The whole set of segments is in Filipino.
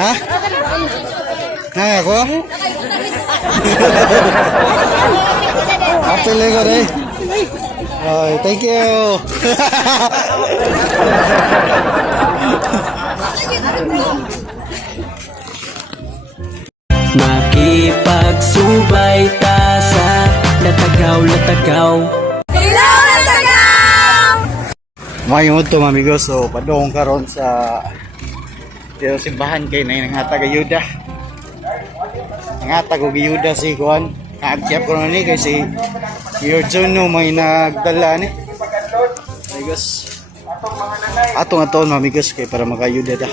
Ha? Nangako? Apil ko rin. Oh, thank you. Makipagsubay ta sa latagaw. Mayong ito mamigos. So, padong karon sa dito simbahan kay na nanghatag ayuda. Nanghatag og ayuda si Juan. Nagtiap ko na ni kay si Juno may nagdala ni. Amigos. Atong aton mamigos kay para makayuda da.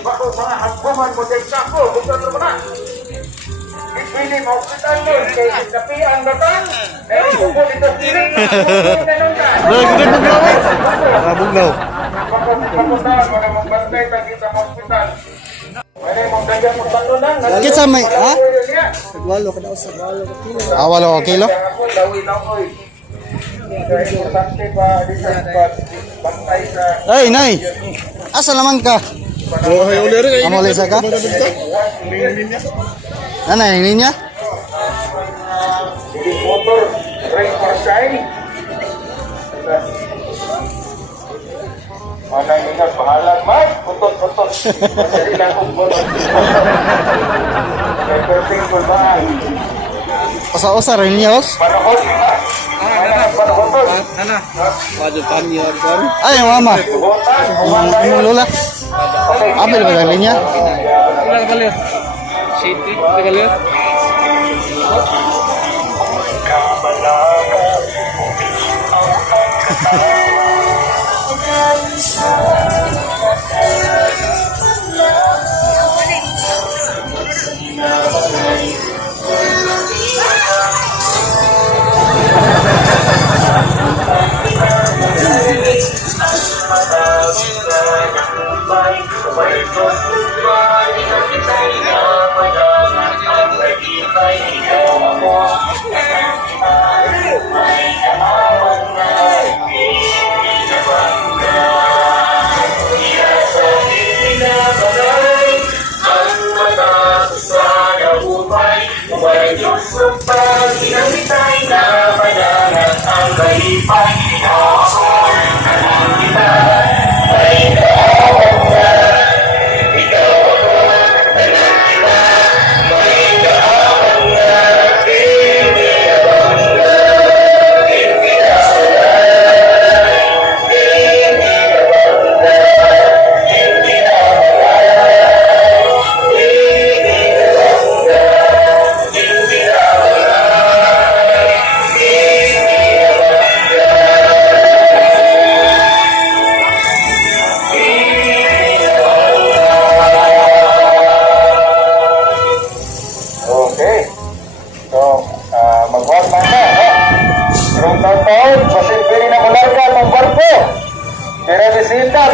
Ini mau kita tapi anggapan subuh dito Buglaw. Kita may ha? Walo ka daw sa walo ka kilo. Ah, walo ka kilo? Ay, nay. Asa naman ka? Amo lesa ka? Ano yung linya? Motor, race parsay. Mana ingat bahalag mas, putot. Jadi langsung bolong. Penting berbahag. Osa-osa rin niya, os? Panahon, panahon. Nana, wajib kami organ. Ay, mama. Yung lola. Ambil ba ang linya? Ilang kali? City, ilang kali?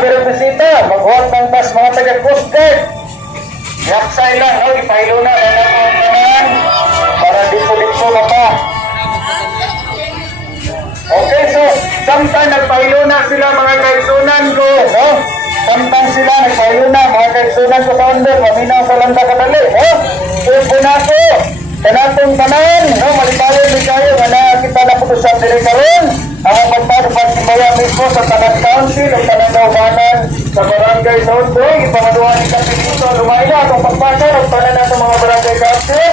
Pero bisita, maghuwag ng tas mga taga-Coast Guard. Yaksay lang, ipahilo na ang para dito na pa. Okay, so, samtang nagpahilo na sila mga kaigsunan ko, no? Samtang sila nagpahilo na mga kaigsunan ko sa under, maminaw sa landa kadali, no? Upo na ko, kanatong tanan, no? Malipayon ni kayo, na kita na po sa direkaron. Ang pagpapag simbayan mismo sa Tanang Council o Tanang Naubanan sa Barangay Southboy, ipangaduhan ni Kapitito Lumayna atong pagpasal o tanan na sa mga Barangay Council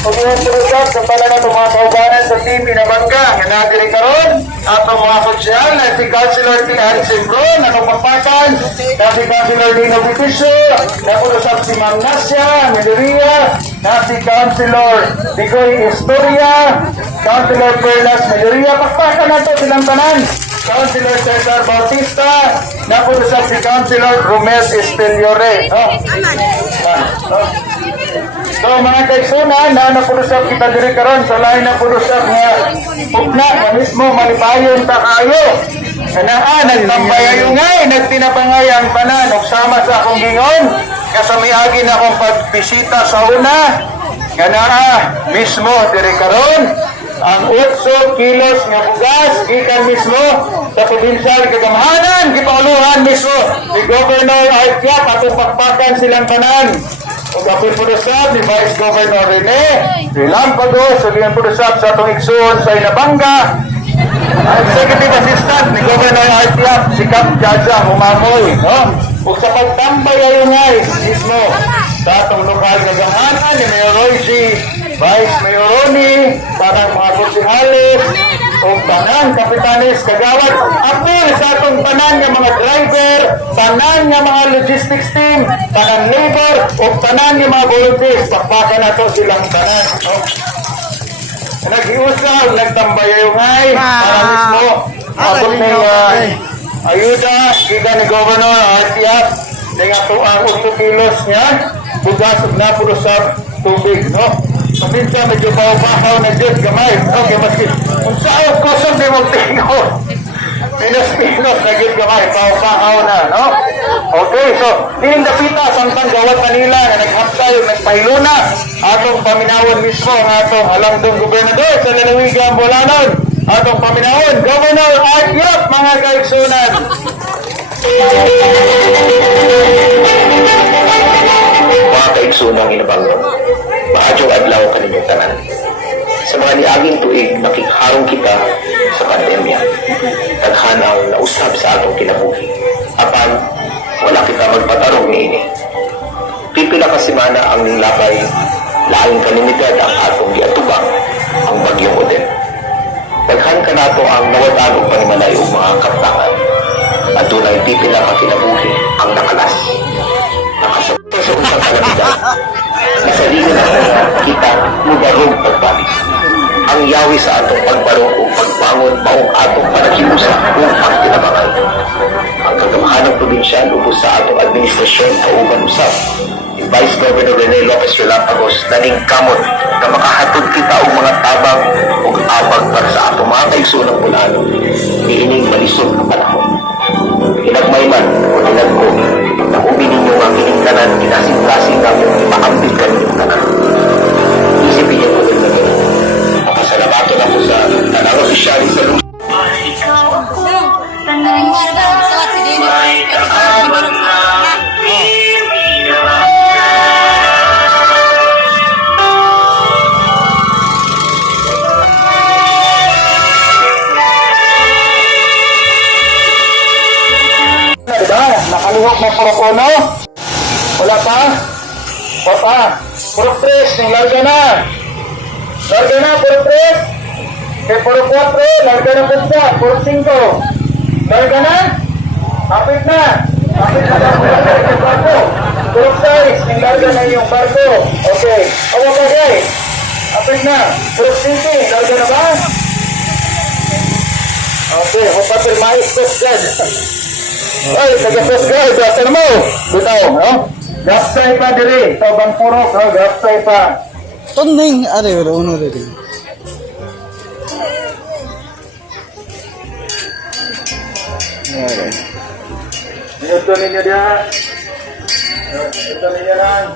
o inusurusap sa tanan na itong mga kaubanan sa TV na bangga nga nagiri karon atong mga sosyal na si Councilor T. Hansen Bron atong pagpasal na si Councilor Dino Bitisyo na pulusap si Ma'am Nasya Mederia na si Councilor Digoy Historia Councilor Perlas Mederia pagpasal na ito silang tanan Councilor Cesar Bautista na pulusap si Councilor Romel Esteliore so mga kaigsunan na napulusap kita diri karon sa lain na pulusap nga pugna na mismo malipayon ta kayo kanaan nagtambayayungay nagtinapangay ang tanan ug sama sa akong gingon kasamiagi na akong pagbisita sa una kanaa mismo diri karon ang 8 kilos nga bugas gikan mismo sa probinsya Kagamhanan gipauluhan mismo ni Governor Artiap atong pakpakan silang tanan ug apil po sa ni Vice Governor Rene Relampago, sulian po sa atong igsoon sa Inabanga, ang Executive Assistant ni Governor Artiap, si Cap Jaja Humamoy, no? Ug sa pagtambay ayungay mismo sa atong lokal nga gamanan ni Mayor Roy G, Vice Mayor Ronnie, parang mga konsihales, o tanan kapitanes kagawad, apil sa atong tanan nga mga driver, tanan nga mga logistics team, tanan labor, o tanan nga mga volunteers, pakpakan nato silang tanan, no? Nag-iusap, nagtambay yung ay, para mismo, abot ng ayuda, kita ni Governor RTF, dengan tuang 8 kilos niya, bugas ug napuro sa tubig, no? Paminsan medyo bahaw na dyan, gamay, okay, maski, kung saan kusog di mong tingo, minus, naging gamay, bahaw na, no? Okay, so, din dapita, samtang gawat kanila na naghapsay, nagpahiluna, atong paminawon mismo ang atong halangdong gobernador sa lalawigan Bulanon, atong paminawon, Governor Artiap, mga kaigsunan. Mga kaigsunang Inabango, maadjong adlaw kaninyong tanan. Sa mga niaging tuig, nakikharong kita sa pandemya. Taghanaw na usab sa atong kinabuhi. Apan, wala kita magpatarong niini. Pipila ka semana ang ninglabay, laing kalimidad ang atong giatubang, ang bagyong Odette. Daghan ka nato ang nawatan o panimalay o mga kaptangan. At tunay pipila ka kinabuhi ang nakalas. Nakasapos sa usang kalamidad. Nasaligan na kanya kita mudarong pagbalis. Ang yawi sa atong pagbarong o pagbangon maong atong panakilusa upang tinabangan. Ang kagamahanang probinsyal ubos sa atong administrasyon kauban usap. Ni Vice Governor Rene Lopez Relapagos naning kamot na makahatod kita og mga tabang o abag para sa atong mga kaigsunang Bulanon. Iining malisod na panahon. Hinagmayman o hinagko na ubi ninyo ang kiningkanan kinasing-kasing namin ipaambit ka ninyong tanan. Isipin niyo po din na gano'n. Pasalamatan ako sa tanang opisyali sa lupa. Diba? Nakalihok ng Porokono? Wala pa? O pa? Puro 3, yung larga na. Larga na, puro 3. Kaya puro 4, larga na punta, puro 5. Larga na? Kapit na. Kapit na lang yung barko. Puro 6, yung larga na yung barko. Okay. Awa pa guys. Kapit na. Puro 7, larga na ba? Okay, hupatil mais Coast Guard. Ay, taga-Coast Guard, asan mo? Bitaw, no? Gapsay pa diri, ito bang purok, no? Gapsay pa. Toning, are, uno rin. Okay. Ito ninyo diya. Ito ninyo lang.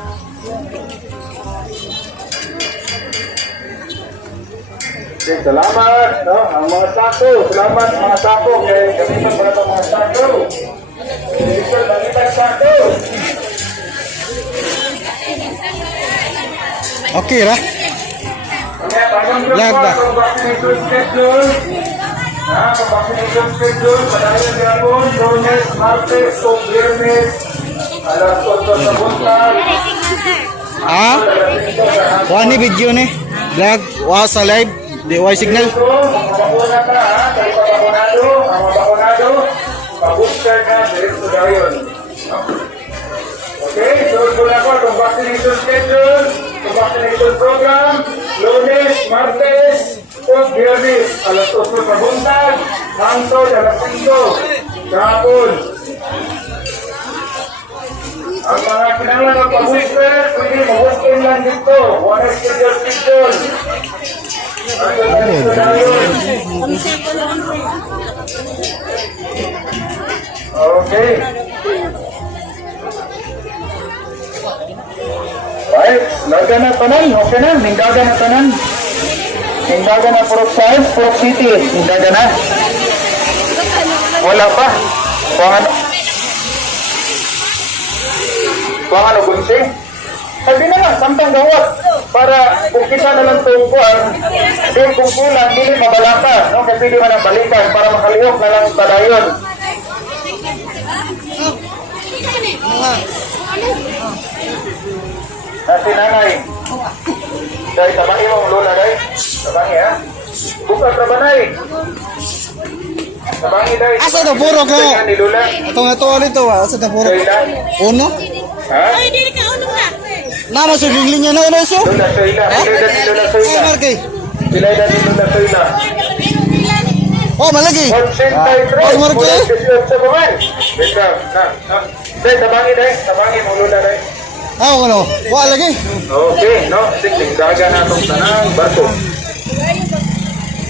Okay, salamat, no? Ang mga sako, salamat mga sako. Kaya gamitan para sa mga sako. Gamitan sako. Okay, ra? Lahat ba? Vaccination schedule. Vaccination schedule. Padayon gapon, Lunes, Martes, o Biyernes. Alas 8 sa buntag. Ah? Kuha ni video ni. Vlog, wa sa live. Di wa signal. Mga bakuna ka, ha? Dahil pabakunado, ang mga bakunado, pag-booster ka, diretso dayon. Okay, so wala ko itong vaccination schedule, itong vaccination program, Lunes, Martes, o Biyernes, alas 8 sa buntag, hangtod, alas 5, kahapon. Ang mga kinangan ng pag-booster, pwede mag-booster lang dito, one schedule. Okay. Right, larga na tanan, okay na, ninggaga na tanan. Ninggaga na Purok Science, Purok City, ninggaga na. Wala pa. Kuang ano? Kuang ano, Bunsi? Sabi na lang, samtang gawat. Para kung kita na lang tungkuan, din kung kulang, dili mabalaka. No? Kasi di man ang balikan para makalihok na lang padayon. Si nanay. Dahil tabangi mong lola, dahil. Tabangi, ha? Buka trabanay. Tabangi, dahil. Asa to puro ka? Ni lola. Itong ito ulit to ah. Asa to puro? Soyla. Uno? Ha? Nama sa linya na uno so? Lola Soyla. Sila ni Lola Soyla. Oh, Marky. Sila ni Lola Soyla. Oh, malagi. Concentrate. Oh, Marky. Sa kuman. Beka, na. Dahil, tabangi, dahil. Tabangi mong lola, dahil. Ah, ano? Wa lagi. Okay, no? Sige, daga na itong tanang barko.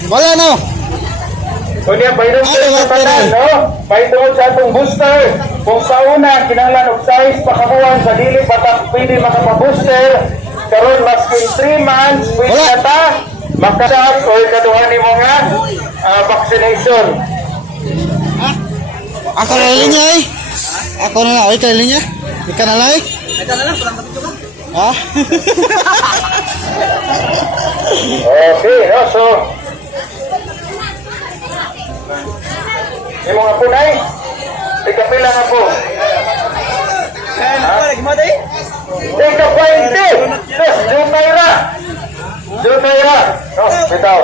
Wala no. O niya, painom sa itong tanan, no? Painom sa itong booster. Kung sa una, kinahanglan og size pakabuhan sa dili batak pwede makapabooster. Karon masking 3 months, pwede Wala. na ta makasat o ikaduhan ni mga vaccination. Ako na linya eh. Ako na lang. Ikaw linya. Ikaw na lang eh. Ha? Okay, no? So, yung mga punay, ikapila na po. Ika-20! Yes, Jutayra! Jutayra! No, bitaw.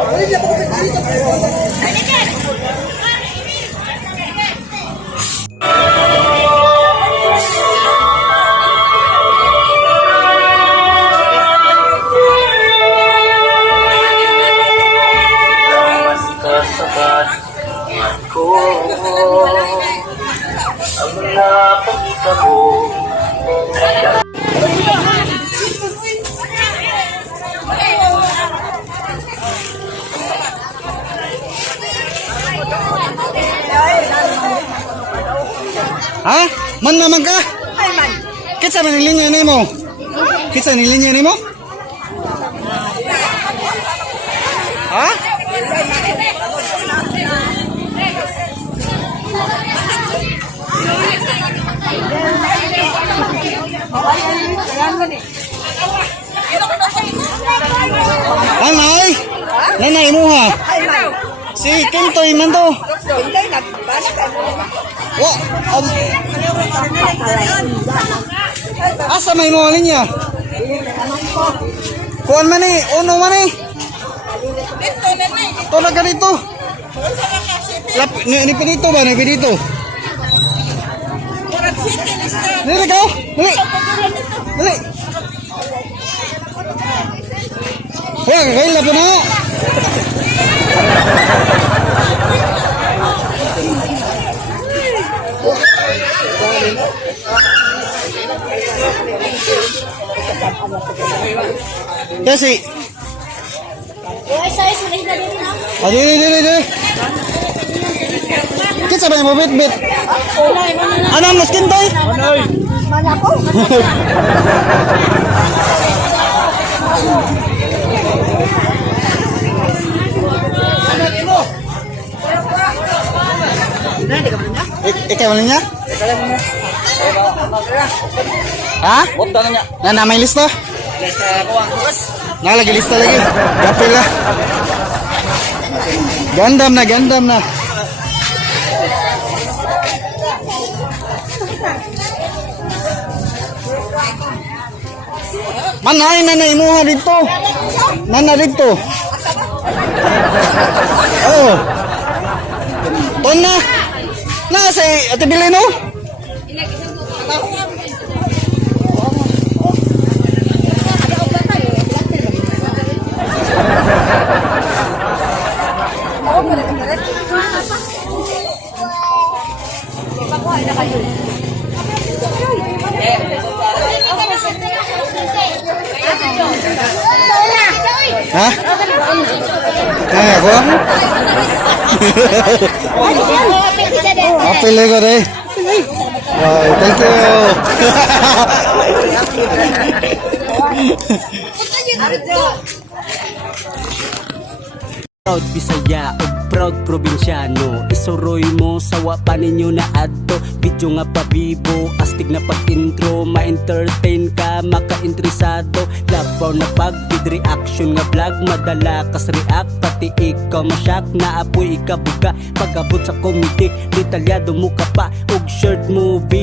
Kasabat ko ang mga pagkita mo. Ha? Man naman ka? Kitsa man linya ni mo? Kitsa ni linya ni mo? Ha? Nanay! Nanay mo ha? Si Kintoy man to. Wa, asa may mo linya? Kuan man eh, uno man eh. Ito na ganito. Ni pinito ba? Ni pinito? Dili ka? Dili. Dili. Wala, kakaila po na. Kasi dili. Kita ba yung bit-bit? Ano ang maskin tayo? Ikaw wala niya? Ha? Na may lista? Lagi lista lagi. Kapil lah. Gandam na. Manay nanay mo dito. Nana dito. Oh. Tona. Nasa Ate Bileno? Ha? Ay, ako? Apil ko deh. Oh, thank you. Proud Bisaya ug proud probinsyano, isuroy mo sawa pa ninyo na adto. Video nga pabibo, astig na pag-intro, ma-entertain ka, maka interesado. Labaw na pag feed reaction nga vlog, madala kas react, pati ikaw masyak na apoy ikabuga. Pag-abot sa komite, detalyado mo ka pa og short movie.